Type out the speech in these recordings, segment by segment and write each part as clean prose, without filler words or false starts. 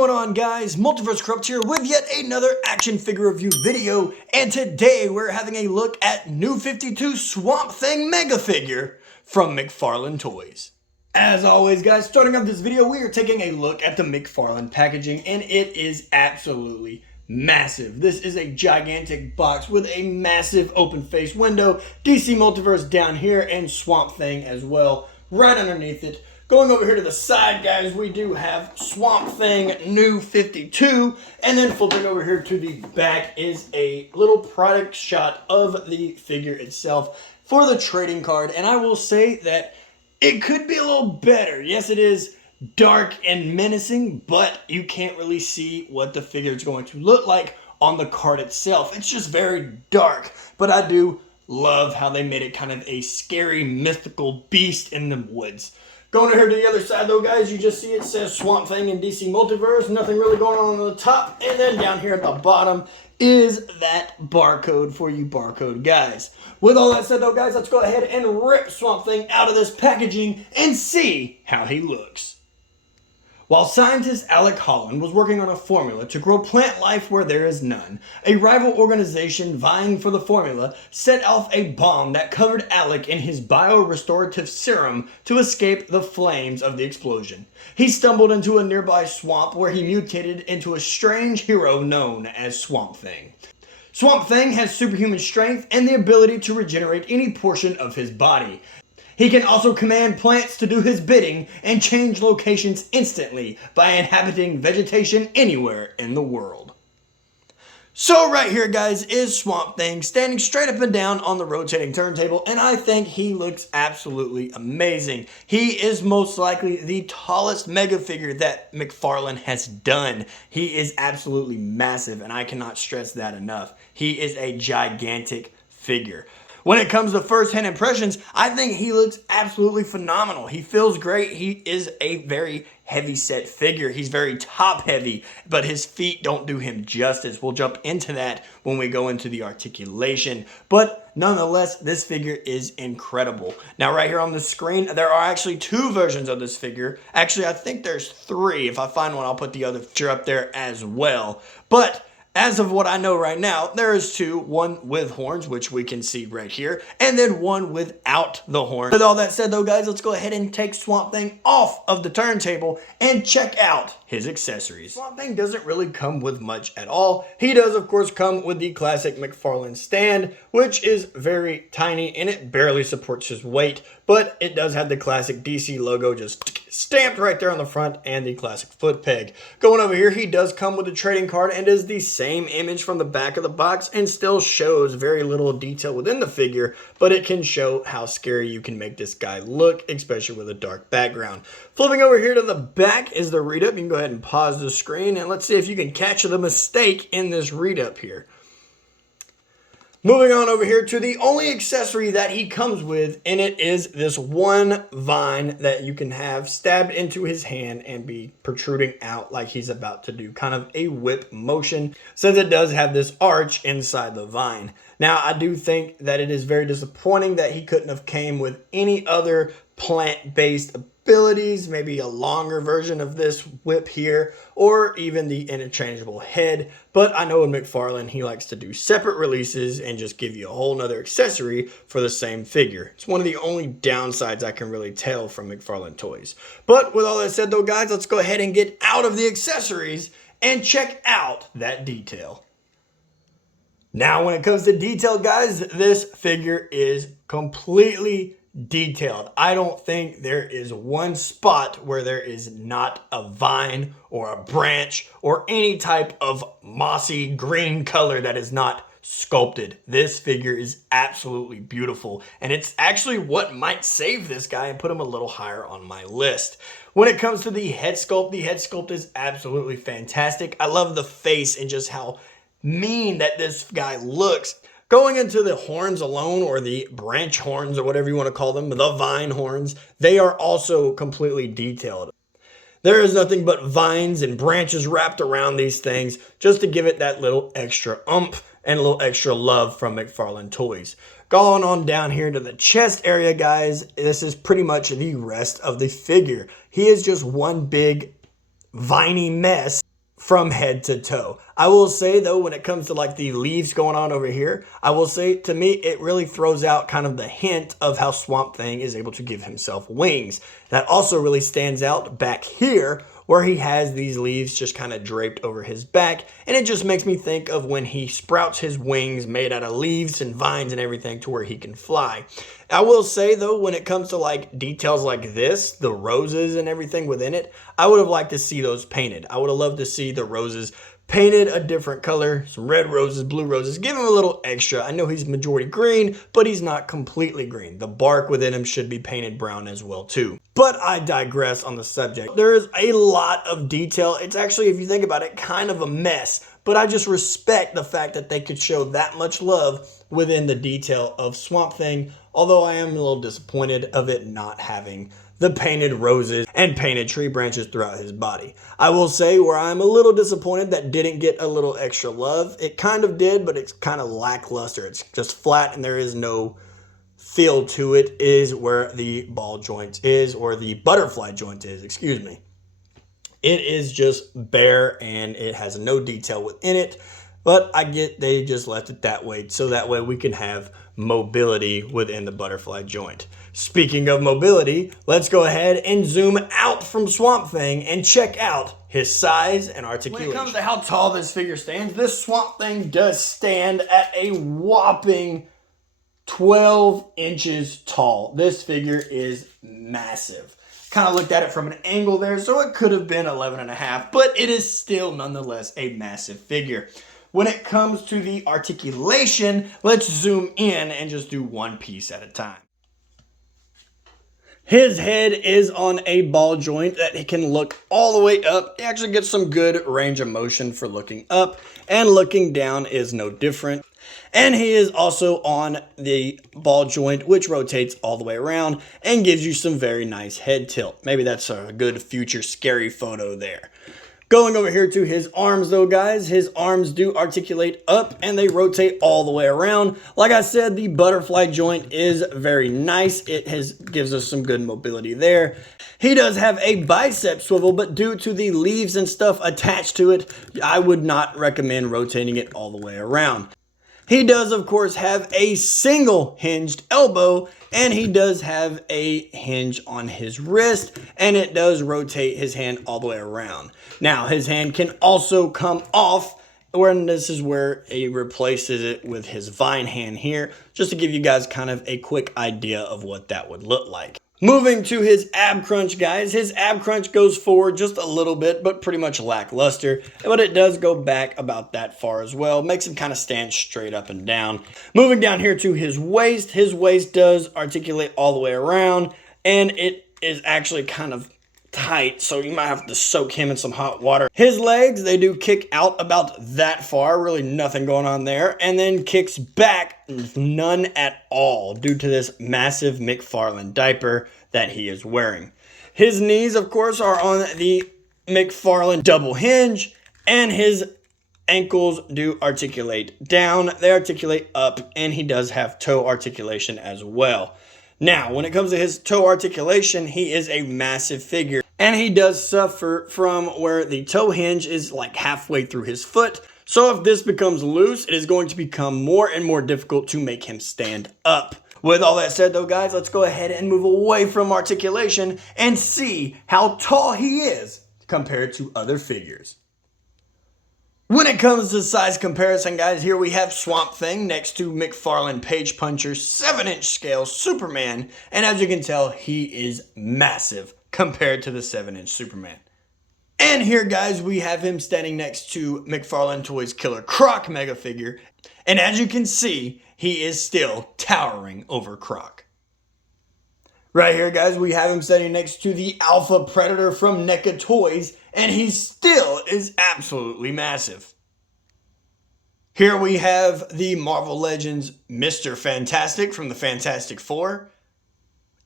going on, guys? Multiverse Corrupt here with yet another action figure review video, and today we're having a look at New 52 Swamp Thing Mega Figure from McFarlane Toys. As always, guys, starting off this video, we are taking a look at the McFarlane packaging, and it is absolutely massive. This is a gigantic box with a massive open face window, DC Multiverse down here, and Swamp Thing as well right underneath it. Going over here to the side, guys, we do have Swamp Thing New 52, and then flipping over here to the back is a little product shot of the figure itself for the trading card, and I will say that it could be a little better. Yes, it is dark and menacing, but you can't really see what the figure is going to look like on the card itself. It's just very dark, but I do love how they made it kind of a scary, mythical beast in the woods. Going over here to the other side, though, guys, you just see it says Swamp Thing in DC Multiverse. Nothing really going on the top. And then down here at the bottom is that barcode for you barcode guys. With all that said, though, guys, let's go ahead and rip Swamp Thing out of this packaging and see how he looks. While scientist Alec Holland was working on a formula to grow plant life where there is none, a rival organization vying for the formula set off a bomb that covered Alec in his bio-restorative serum to escape the flames of the explosion. He stumbled into a nearby swamp where he mutated into a strange hero known as Swamp Thing. Swamp Thing has superhuman strength and the ability to regenerate any portion of his body. He can also command plants to do his bidding and change locations instantly by inhabiting vegetation anywhere in the world. So right here, guys, is Swamp Thing standing straight up and down on the rotating turntable, and I think he looks absolutely amazing. He is most likely the tallest mega figure that McFarlane has done. He is absolutely massive, and I cannot stress that enough. He is a gigantic figure. When it comes to first-hand impressions, I think he looks absolutely phenomenal. He feels great. He is a very heavy-set figure. He's very top-heavy, but his feet don't do him justice. We'll jump into that when we go into the articulation. But nonetheless, this figure is incredible. Now, right here on the screen, there are actually two versions of this figure. Actually, I think there's three. If I find one, I'll put the other picture up there as well. But as of what I know right now, there is two, one with horns, which we can see right here, and then one without the horn. With all that said, though, guys, let's go ahead and take Swamp Thing off of the turntable and check out his accessories. Swamp Thing doesn't really come with much at all. He does, of course, come with the classic McFarlane stand, which is very tiny and it barely supports his weight, but it does have the classic DC logo just stamped right there on the front and the classic foot peg. Going over here, he does come with a trading card and is the same image from the back of the box and still shows very little detail within the figure, but it can show how scary you can make this guy look, especially with a dark background. Flipping over here to the back is the read-up. You can go ahead and pause the screen and let's see if you can catch the mistake in this read-up here. Moving on over here to the only accessory that he comes with, and it is this one vine that you can have stabbed into his hand and be protruding out like he's about to do kind of a whip motion, since it does have this arch inside the vine. Now, I do think that it is very disappointing that he couldn't have came with any other plant-based abilities, maybe a longer version of this whip here, or even the interchangeable head. But I know in McFarlane, he likes to do separate releases and just give you a whole nother accessory for the same figure. It's one of the only downsides I can really tell from McFarlane Toys. But with all that said, though, guys, let's go ahead and get out of the accessories and check out that detail. Now, when it comes to detail, guys, this figure is completely detailed. I don't think there is one spot where there is not a vine or a branch or any type of mossy green color that is not sculpted. This figure is absolutely beautiful, and it's actually what might save this guy and put him a little higher on my list. When it comes to the head sculpt is absolutely fantastic. I love the face and just how mean that this guy looks. Going into the horns alone, or the branch horns, or whatever you want to call them, the vine horns, they are also completely detailed. There is nothing but vines and branches wrapped around these things just to give it that little extra oomph and a little extra love from McFarlane Toys. Going on down here to the chest area, guys, this is pretty much the rest of the figure. He is just one big viney mess. from head to toe. I will say though, when it comes to like the leaves going on over here, I will say to me, it really throws out kind of the hint of how Swamp Thing is able to give himself wings. That also really stands out back here where he has these leaves just kind of draped over his back. And it just makes me think of when he sprouts his wings made out of leaves and vines and everything to where he can fly. I will say though, when it comes to like details like this, the roses and everything within it, I would have liked to see those painted. I would have loved to see the roses painted a different color, some red roses, blue roses, give him a little extra. I know he's majority green, but he's not completely green. The bark within him should be painted brown as well too. But I digress on the subject. There is a lot of detail. It's actually, if you think about it, kind of a mess, but I just respect the fact that they could show that much love within the detail of Swamp Thing, although I am a little disappointed of it not having the painted roses and painted tree branches throughout his body. I will say where I'm a little disappointed that didn't get a little extra love. It kind of did, but it's kind of lackluster. It's just flat and there is no feel to it, is where the ball joint is, or the butterfly joint is, excuse me. It is just bare and it has no detail within it, but I get they just left it that way so that way we can have mobility within the butterfly joint. Speaking of mobility, let's go ahead and zoom out from Swamp Thing and check out his size and articulation. When it comes to how tall this figure stands, this Swamp Thing does stand at a whopping 12 inches tall. This figure is massive. Kind of looked at it from an angle there, so it could have been 11 and a half, but it is still nonetheless a massive figure. When it comes to the articulation, let's zoom in and just do one piece at a time. His head is on a ball joint that he can look all the way up. He actually gets some good range of motion for looking up, and looking down is no different. And he is also on the ball joint, which rotates all the way around and gives you some very nice head tilt. Maybe that's a good future scary photo there. Going over here to his arms though, guys, his arms do articulate up and they rotate all the way around. Like I said, the butterfly joint is very nice. It gives us some good mobility there. He does have a bicep swivel, but due to the leaves and stuff attached to it, I would not recommend rotating it all the way around. He does, of course, have a single hinged elbow, and he does have a hinge on his wrist, and it does rotate his hand all the way around. Now, his hand can also come off, and this is where he replaces it with his vine hand here, just to give you guys kind of a quick idea of what that would look like. Moving to his ab crunch, guys, his ab crunch goes forward just a little bit, but pretty much lackluster, but it does go back about that far as well. Makes him kind of stand straight up and down. Moving down here to his waist does articulate all the way around, and it is actually kind of tight, so you might have to soak him in some hot water. His legs, they do kick out about that far, really nothing going on there, and then kicks back none at all due to this massive McFarlane diaper that he is wearing. His knees, of course, are on the McFarlane double hinge, and his ankles do articulate down, they articulate up, and he does have toe articulation as well. Now, when it comes to his toe articulation, he is a massive figure, and he does suffer from where the toe hinge is like halfway through his foot. So if this becomes loose, it is going to become more and more difficult to make him stand up. With all that said though, guys, let's go ahead and move away from articulation and see how tall he is compared to other figures. When it comes to size comparison, guys, here we have Swamp Thing next to McFarlane Page Puncher 7-inch scale Superman. And as you can tell, he is massive compared to the 7-inch Superman. And here, guys, we have him standing next to McFarlane Toys Killer Croc mega figure. And as you can see, he is still towering over Croc. Right here, guys, we have him standing next to the Alpha Predator from NECA Toys, and he still is absolutely massive. Here we have the Marvel Legends Mr. Fantastic from the Fantastic Four.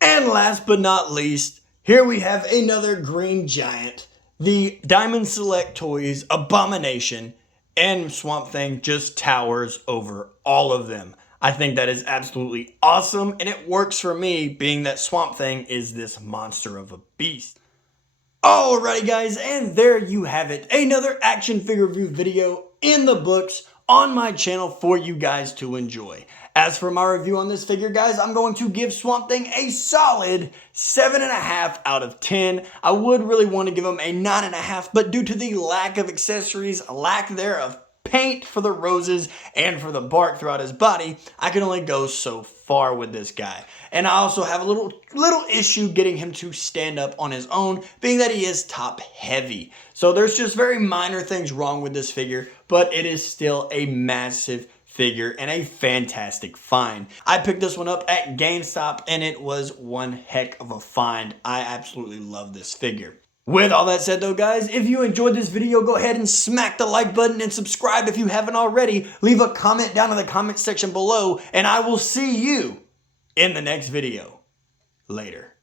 And last but not least, here we have another green giant, the Diamond Select Toys Abomination, and Swamp Thing just towers over all of them. I think that is absolutely awesome, and it works for me, being that Swamp Thing is this monster of a beast. Alrighty guys, and there you have it. Another action figure review video in the books on my channel for you guys to enjoy. As for my review on this figure, guys, I'm going to give Swamp Thing a solid 7.5 out of 10. I would really want to give him a 9.5, but due to the lack of accessories, lack thereof, paint for the roses and for the bark throughout his body, I can only go so far with this guy. And I also have a little issue getting him to stand up on his own, being that he is top heavy. So there's just very minor things wrong with this figure, but it is still a massive figure and a fantastic find. I picked this one up at GameStop and it was one heck of a find. I absolutely love this figure. With all that said though, guys, if you enjoyed this video, go ahead and smack the like button and subscribe if you haven't already. Leave a comment down in the comment section below and I will see you in the next video. Later.